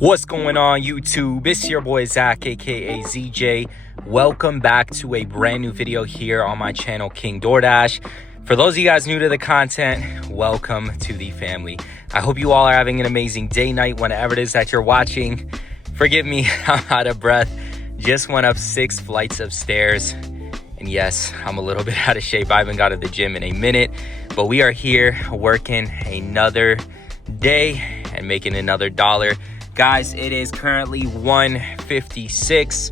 What's going on, YouTube? It's your boy Zach, aka ZJ. Welcome back to a brand new video here on my channel, King DoorDash. For those of you guys new to the content, welcome to the family. I hope you all are having an amazing day, night, whenever it is that you're watching. Forgive me, I'm out of breath. Just went up 6 flights of stairs. And yes, I'm a little bit out of shape. I haven't got to the gym in a minute, but we are here working another day and making another dollar. Guys, it is currently 1:56.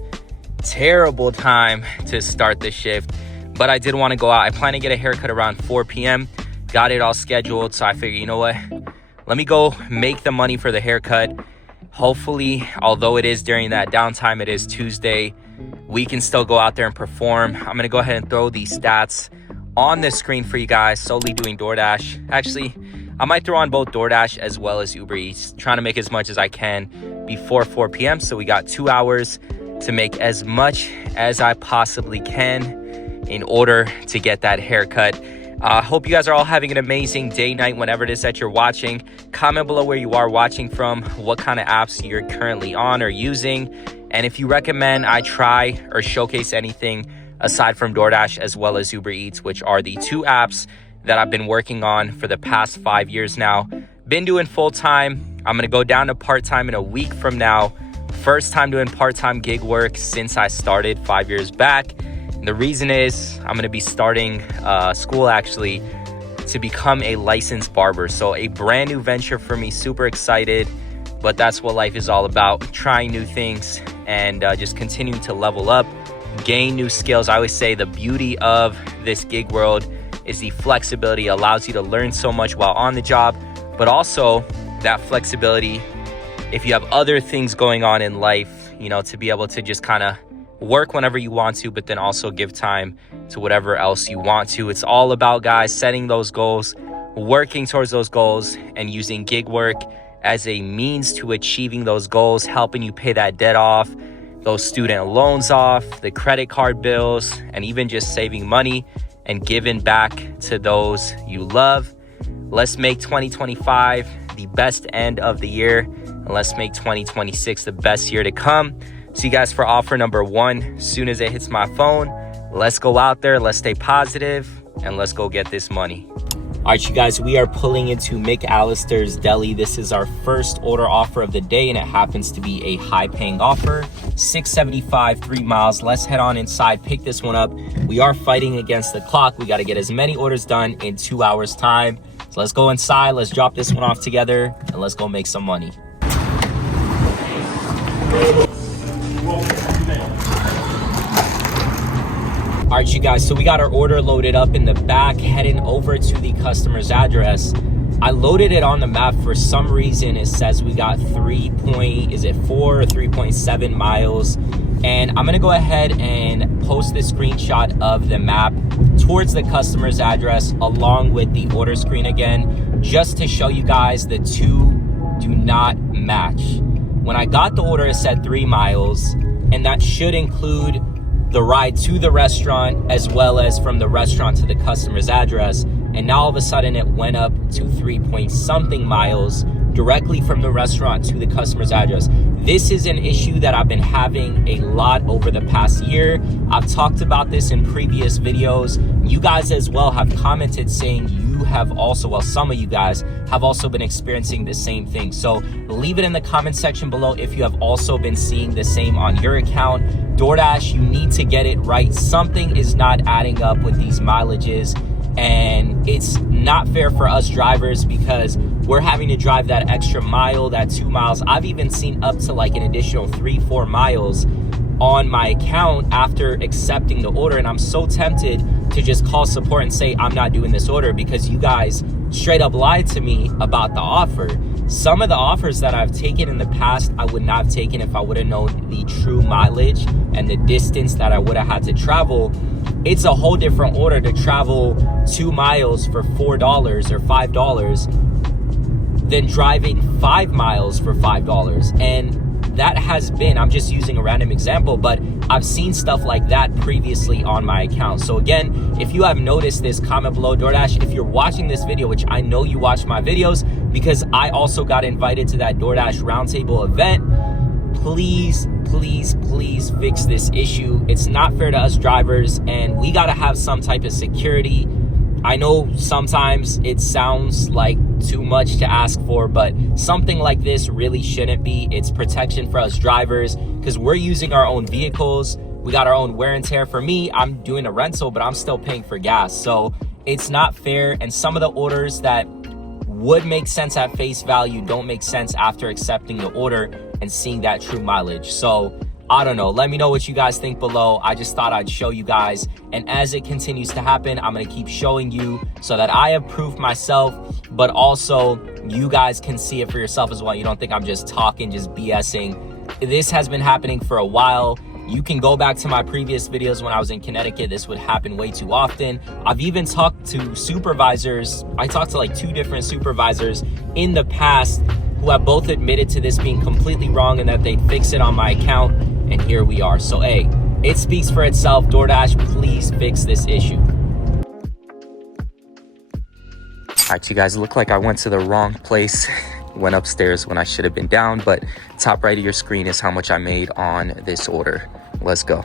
Terrible time to start the shift, but I did want to go out. I plan to get a haircut around 4 p.m. Got it all scheduled, so I figured, you know what? Let me go make the money for the haircut. Hopefully, although it is during that downtime, it is Tuesday, we can still go out there and perform. I'm going to go ahead and throw these stats on the screen for you guys, solely doing DoorDash. Actually, I might throw on both DoorDash as well as Uber Eats, trying to make as much as I can before 4 p.m. So we got 2 hours to make as much as I possibly can in order to get that haircut. Hope you guys are all having an amazing day, night, whenever it is that you're watching. Comment below where you are watching from, what kind of apps you're currently on or using. And if you recommend I try or showcase anything aside from DoorDash as well as Uber Eats, which are the 2 apps that I've been working on for the past 5 years now. Been doing full-time. I'm gonna go down to part-time in a week from now. First time doing part-time gig work since I started 5 years back. And the reason is I'm gonna be starting school actually to become a licensed barber. So a brand new venture for me, super excited, but that's what life is all about. Trying new things and just continuing to level up, gain new skills. I always say the beauty of this gig world is the flexibility. Allows you to learn so much while on the job, but also that flexibility if you have other things going on in life, you know, to be able to just kind of work whenever you want to, but then also give time to whatever else you want to. It's all about, guys, setting those goals, working towards those goals, and using gig work as a means to achieving those goals, helping you pay that debt off, those student loans off, the credit card bills, and even just saving money and giving back to those you love. Let's make 2025 the best end of the year, and let's make 2026 the best year to come. See you guys for offer number 1 as soon as it hits my phone. Let's go out there, let's stay positive, and let's go get this money. All right, you guys, we are pulling into McAllister's Deli. This is our first order offer of the day, and it happens to be a high-paying offer. $6.75, 3 miles. Let's head on inside, pick this one up. We are fighting against the clock. We got to get as many orders done in 2 hours' time. So let's go inside, let's drop this one off together, and let's go make some money. All right, you guys, so we got our order loaded up in the back, heading over to the customer's address. I loaded it on the map. For some reason, it says we got 3.4 or 3.7 miles. And I'm gonna go ahead and post the screenshot of the map towards the customer's address along with the order screen again, just to show you guys the two do not match. When I got the order, it said 3 miles, and that should include the ride to the restaurant as well as from the restaurant to the customer's address. And now all of a sudden it went up to 3-point-something miles directly from the restaurant to the customer's address. This is an issue that I've been having a lot over the past year. I've talked about this in previous videos. You guys as well have commented saying you have also, well, some of you guys have also been experiencing the same thing. So leave it in the comment section below if you have also been seeing the same on your account. DoorDash, you need to get it right. Something is not adding up with these mileages, and it's not fair for us drivers because we're having to drive that extra mile, that 2 miles. I've even seen up to like an additional 3-4 miles on my account after accepting the order, and I'm so tempted to just call support and say I'm not doing this order because you guys straight up lied to me about the offer. Some of the offers that I've taken in the past, I would not have taken if I would have known the true mileage and the distance that I would have had to travel. It's a whole different order to travel 2 miles for $4 or $5 than driving 5 miles for $5. And that has been, I'm just using a random example, but I've seen stuff like that previously on my account. So again, if you have noticed this, comment below. DoorDash, if you're watching this video, which I know you watch my videos because I also got invited to that DoorDash roundtable event, please fix this issue. It's not fair to us drivers, and we got to have some type of security. I know sometimes it sounds like too much to ask for, but something like this really shouldn't be. It's protection for us drivers because we're using our own vehicles. We got our own wear and tear. For me, I'm doing a rental, but I'm still paying for gas. So it's not fair. And some of the orders that would make sense at face value don't make sense after accepting the order and seeing that true mileage. So I don't know. Let me know what you guys think below. I just thought I'd show you guys. And as it continues to happen, I'm going to keep showing you so that I have proof myself, but also you guys can see it for yourself as well. You don't think I'm just talking, just BSing. This has been happening for a while. You can go back to my previous videos when I was in Connecticut. This would happen way too often. I've even talked to supervisors. I talked to like 2 different supervisors in the past who have both admitted to this being completely wrong and that they'd fix it on my account. And here we are. So, hey, it speaks for itself. DoorDash, please fix this issue. All right, you guys, look like I went to the wrong place. Went upstairs when I should have been down, but top right of your screen is how much I made on this order. Let's go.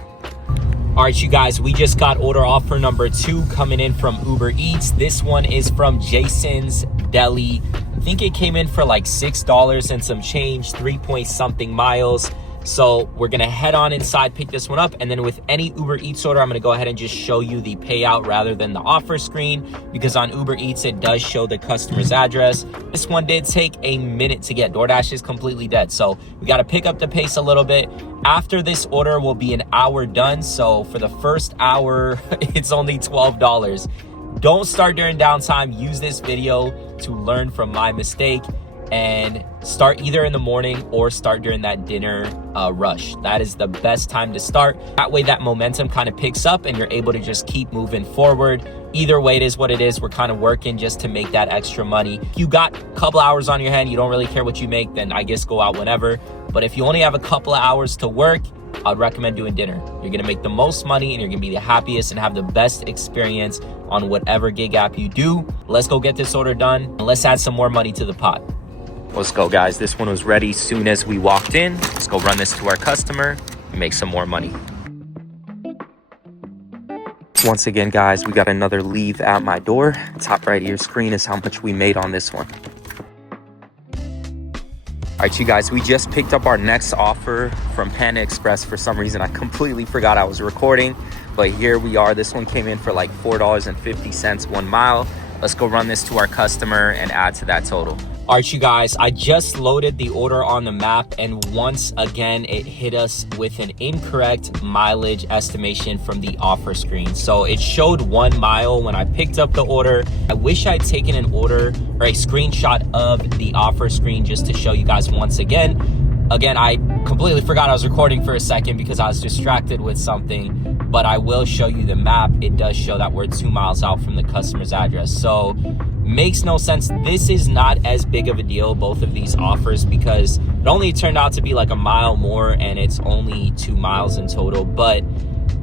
All right, you guys, we just got order offer number 2 coming in from Uber Eats. This one is from Jason's Deli. I think it came in for like $6 and some change, 3-point-something miles. So we're gonna head on inside, pick this one up, and then with any Uber Eats order, I'm gonna go ahead and just show you the payout rather than the offer screen, because on Uber Eats, it does show the customer's address. This one did take a minute to get. DoorDash is completely dead, so we gotta pick up the pace a little bit. After this order will be an hour done, so for the first hour, it's only $12. Don't start during downtime. Use this video to learn from my mistake and start either in the morning or start during that dinner rush. That is the best time to start. That way that momentum kind of picks up and you're able to just keep moving forward. Either way, it is what it is. We're kind of working just to make that extra money. If you got a couple hours on your hand, you don't really care what you make, then I guess go out whenever. But if you only have a couple of hours to work, I'd recommend doing dinner. You're gonna make the most money and you're gonna be the happiest and have the best experience on whatever gig app you do. Let's go get this order done and let's add some more money to the pot. Let's go, guys. This one was ready soon as we walked in. Let's go run this to our customer and make some more money. Once again, guys, we got another leave at my door. Top right of your screen is how much we made on this one. All right, you guys, we just picked up our next offer from Panda Express. For some reason, I completely forgot I was recording, but here we are. This one came in for like $4.50 1 mile. Let's go run this to our customer and add to that total. All right, you guys, I just loaded the order on the map, and once again, it hit us with an incorrect mileage estimation from the offer screen. So it showed 1 mile when I picked up the order. I wish I'd taken an order or a screenshot of the offer screen just to show you guys once again. Again, I completely forgot I was recording for a second because I was distracted with something, but I will show you the map. It does show that we're 2 miles out from the customer's address. So makes no sense. This is not as big of a deal, both of these offers, because it only turned out to be like a mile more and it's only 2 miles in total, but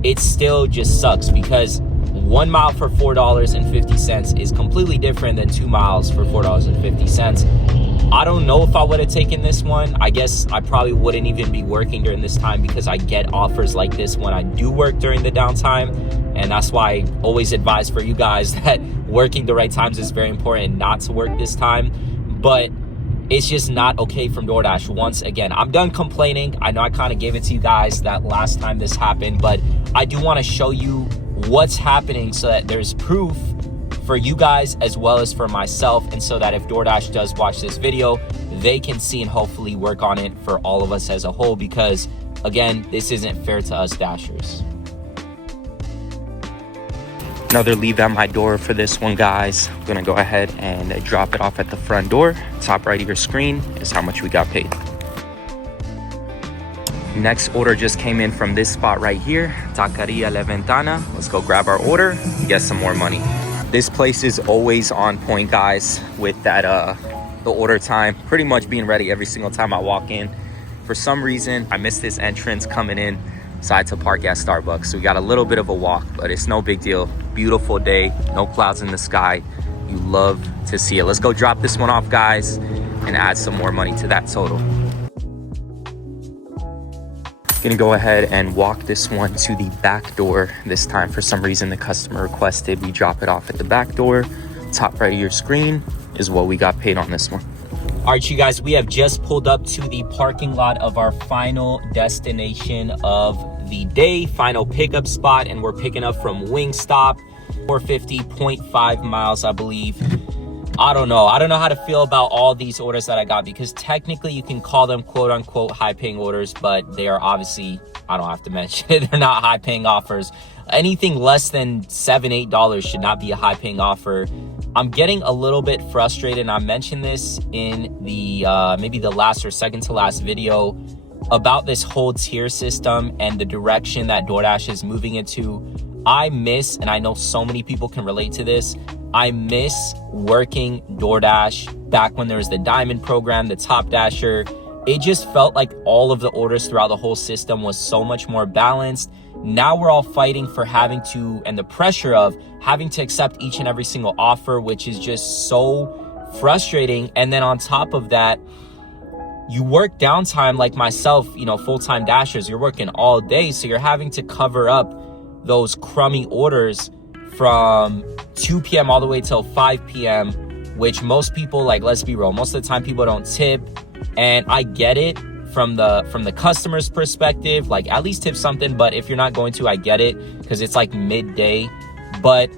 it still just sucks because 1 mile for $4.50 is completely different than 2 miles for $4.50. I don't know if I would have taken this one. I guess I probably wouldn't even be working during this time because I get offers like this when I do work during the downtime. And that's why I always advise for you guys that working the right times is very important, not to work this time. But it's just not okay from DoorDash. Once again, I'm done complaining. I know I kind of gave it to you guys that last time this happened, but I do want to show you what's happening so that there's proof for you guys as well as for myself, and so that if DoorDash does watch this video, they can see and hopefully work on it for all of us as a whole, because again, this isn't fair to us Dashers. Another leave at my door for this one, guys. I'm gonna go ahead and drop it off at the front door. Top right of your screen is how much we got paid. Next order just came in from this spot right here, Taqueria La Ventana. Let's go grab our order and get some more money. This place is always on point, guys, with that the order time pretty much being ready every single time I walk in. for some reason, I missed this entrance coming in, so I had to park at Starbucks. So we got a little bit of a walk, but it's no big deal. Beautiful day, no clouds in the sky. You love to see it. Let's go drop this one off, guys, and add some more money to that total. Gonna go ahead and walk this one to the back door. This time, for some reason, the customer requested we drop it off at the back door. Top right of your screen is what we got paid on this one. All right, you guys, we have just pulled up to the parking lot of our final destination of the day, final pickup spot, and we're picking up from Wingstop, 450.5 miles, I believe. I don't know how to feel about all these orders that I got, because technically you can call them quote unquote high paying orders, but they are obviously, I don't have to mention it, they're not high paying offers. Anything less than $7, $8 should not be a high paying offer. I'm getting a little bit frustrated, and I mentioned this in the maybe the last or second to last video about this whole tier system and the direction that DoorDash is moving into. I miss, and I know so many people can relate to this, I miss working DoorDash back when there was the Diamond program, the Top Dasher. It just felt like all of the orders throughout the whole system was so much more balanced. Now we're all fighting for having to, and the pressure of having to accept each and every single offer, which is just so frustrating. And then on top of that, you work downtime like myself, you know, full-time dashers, you're working all day. So you're having to cover up those crummy orders from 2 p.m. all the way till 5 p.m., which most people, like, let's be real, most of the time people don't tip. And I get it from the customer's perspective, like, at least tip something. But if you're not going to, I get it, because it's like midday. But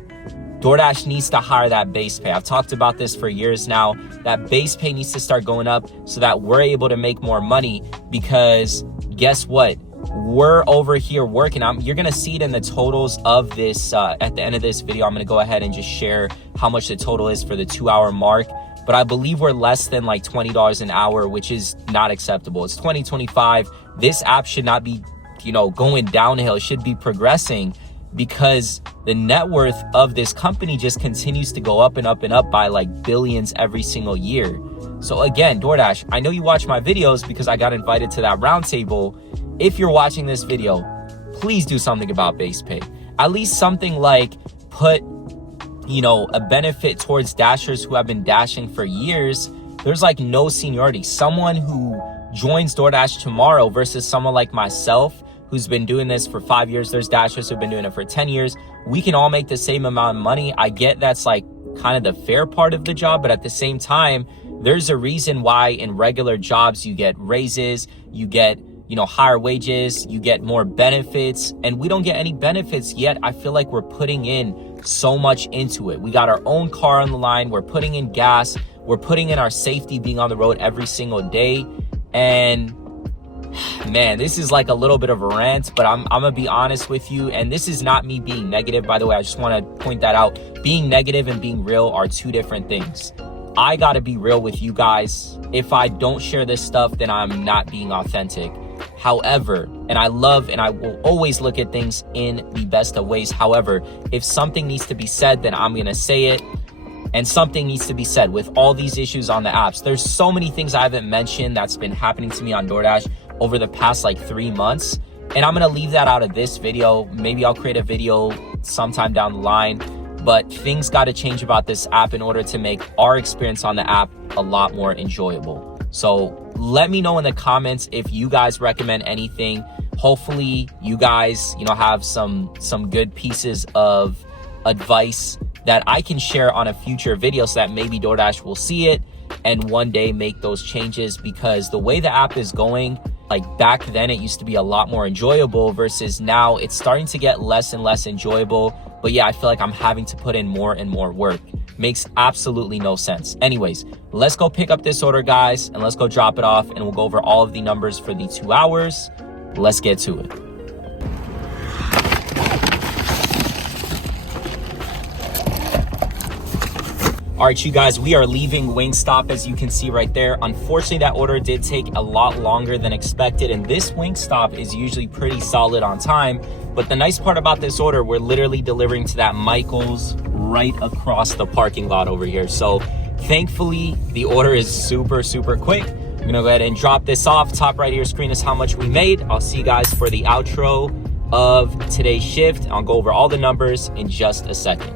DoorDash needs to hire that base pay. I've talked about this for years now. That base pay needs to start going up so that we're able to make more money, because guess what? We're over here working. You're gonna see it in the totals of this at the end of this video. I'm gonna go ahead and just share how much the total is for the 2-hour mark. But I believe we're less than like $20 an hour, which is not acceptable. It's 2025. This app should not be, you know, going downhill. It should be progressing, because the net worth of this company just continues to go up and up and up by like billions every single year. So again, DoorDash, I know you watch my videos because I got invited to that roundtable. If you're watching this video, please do something about base pay. At least something like put, you know, a benefit towards dashers who have been dashing for years. There's like no seniority. Someone who joins DoorDash tomorrow versus someone like myself who's been doing this for 5 years. There's dashers who've been doing it for 10 years. We can all make the same amount of money. I get that's like kind of the fair part of the job, but at the same time, there's a reason why in regular jobs you get raises, you get, you know, higher wages, you get more benefits, and we don't get any benefits yet. I feel like we're putting in so much into it. We got our own car on the line. We're putting in gas. We're putting in our safety being on the road every single day. And man, this is like a little bit of a rant, but I'm gonna be honest with you. And this is not me being negative, by the way. I just want to point that out. Being negative and being real are two different things. I gotta be real with you guys. If I don't share this stuff, then I'm not being authentic. However, and I love and I will always look at things in the best of ways. However, if something needs to be said, then I'm gonna say it. And something needs to be said with all these issues on the apps. There's so many things I haven't mentioned that's been happening to me on DoorDash over the past like 3 months. And I'm gonna leave that out of this video. Maybe I'll create a video sometime down the line. But things gotta change about this app in order to make our experience on the app a lot more enjoyable. So let me know in the comments if you guys recommend anything. Hopefully you guys, you know, have some good pieces of advice that I can share on a future video so that maybe DoorDash will see it and one day make those changes, because the way the app is going, like back then it used to be a lot more enjoyable versus now it's starting to get less and less enjoyable. But yeah, I feel like I'm having to put in more and more work. Makes absolutely no sense. Anyways, let's go pick up this order, guys, and let's go drop it off, and we'll go over all of the numbers for the 2 hours. Let's get to it. All right, you guys, we are leaving Wingstop, as you can see right there. Unfortunately, that order did take a lot longer than expected, and this Wingstop is usually pretty solid on time. But the nice part about this order, we're literally delivering to that Michael's right across the parking lot over here. So thankfully, the order is super quick. I'm gonna go ahead and drop this off. Top right of your screen is how much we made. I'll see you guys for the outro of today's shift. I'll go over all the numbers in just a second.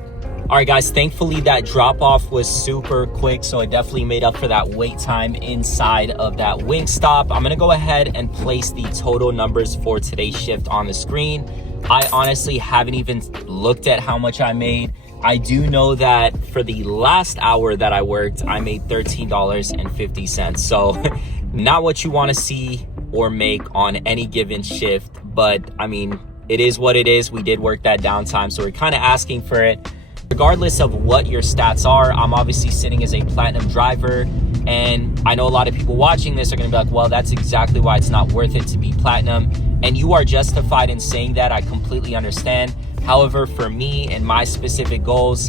All right, guys, thankfully that drop off was super quick, so it definitely made up for that wait time inside of that Wingstop. I'm gonna go ahead and place the total numbers for today's shift on the screen. I honestly haven't even looked at how much I made. I do know that for the last hour that I worked, I made $13.50. So not what you want to see or make on any given shift, but I mean, it is what it is. We did work that downtime, so we're kind of asking for it. Regardless of what your stats are, I'm obviously sitting as a platinum driver, and I know a lot of people watching this are going to be like, well, that's exactly why it's not worth it to be platinum. And you are justified in saying that. I completely understand. However, for me and my specific goals,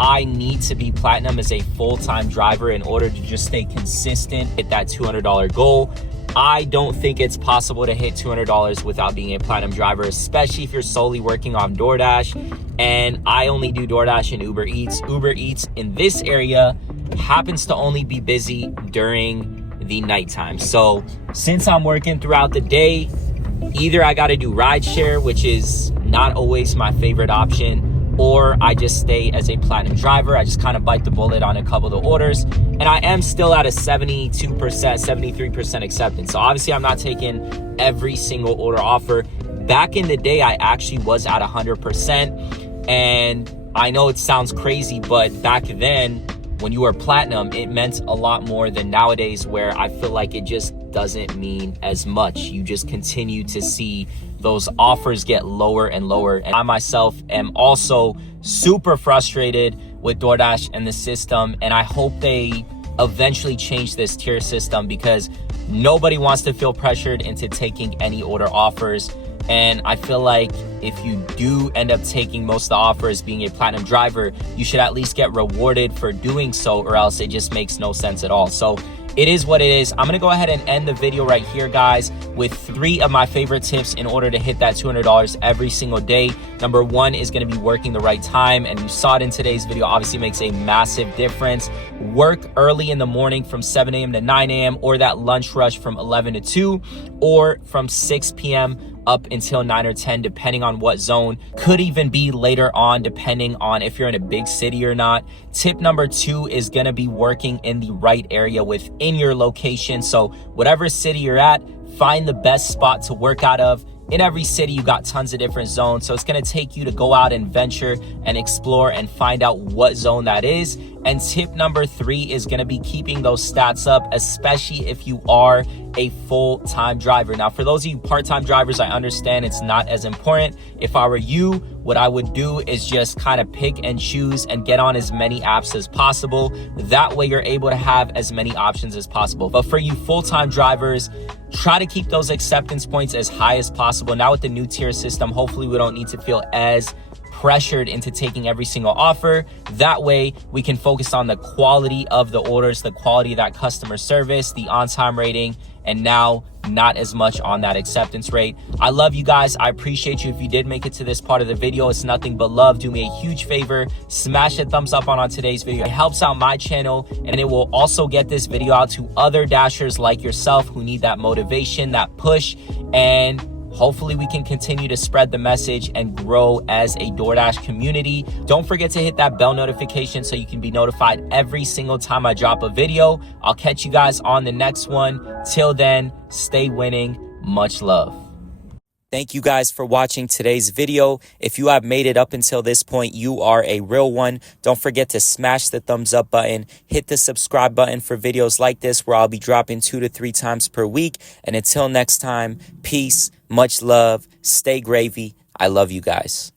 I need to be platinum as a full-time driver in order to just stay consistent, hit that $200 goal. I don't think it's possible to hit $200 without being a platinum driver, especially if you're solely working on DoorDash. And I only do DoorDash and Uber Eats. Uber Eats in this area happens to only be busy during the nighttime. So since I'm working throughout the day, either I got to do rideshare, which is not always my favorite option, or I just stay as a platinum driver. I just kind of bite the bullet on a couple of the orders, and I am still at a 72%, 73% acceptance. So obviously I'm not taking every single order offer. Back in the day, I actually was at 100%, and I know it sounds crazy, but back then, when you were platinum, it meant a lot more than nowadays, where I feel like it just doesn't mean as much. You just continue to see those offers get lower and lower. And I myself am also super frustrated with DoorDash and the system, and I hope they eventually change this tier system, because nobody wants to feel pressured into taking any order offers. And I feel like if you do end up taking most of the offers being a platinum driver, you should at least get rewarded for doing so, or else it just makes no sense at all. So it is what it is. I'm gonna go ahead and end the video right here, guys, with 3 of my favorite tips in order to hit that $200 every single day. Number 1 is gonna be working the right time, and you saw it in today's video. Obviously makes a massive difference. Work early in the morning from 7 a.m. to 9 a.m. or that lunch rush from 11 to 2, or from 6 p.m. up until 9 or 10, depending on what zone. Could even be later on, depending on if you're in a big city or not. Tip number 2 is gonna be working in the right area within your location. So whatever city you're at, find the best spot to work out of. In every city, you got tons of different zones. So it's gonna take you to go out and venture and explore and find out what zone that is. And tip number 3 is gonna be keeping those stats up, especially if you are a full-time driver. Now, for those of you part-time drivers, I understand it's not as important. If I were you, what I would do is just kind of pick and choose and get on as many apps as possible. That way you're able to have as many options as possible. But for you full-time drivers, try to keep those acceptance points as high as possible. Now with the new tier system, hopefully we don't need to feel as pressured into taking every single offer. That way we can focus on the quality of the orders, the quality of that customer service, the on-time rating, and now not as much on that acceptance rate. I love you guys. I appreciate you. If you did make it to this part of the video, it's nothing but love. Do me a huge favor, smash a thumbs up on today's video. It helps out my channel, and it will also get this video out to other dashers like yourself who need that motivation, that push, and hopefully we can continue to spread the message and grow as a DoorDash community. Don't forget to hit that bell notification so you can be notified every single time I drop a video. I'll catch you guys on the next one. Till then, stay winning. Much love. Thank you guys for watching today's video. If you have made it up until this point, you are a real one. Don't forget to smash the thumbs up button, hit the subscribe button for videos like this where I'll be dropping 2 to 3 times per week. And until next time, peace, much love, stay gravy. I love you guys.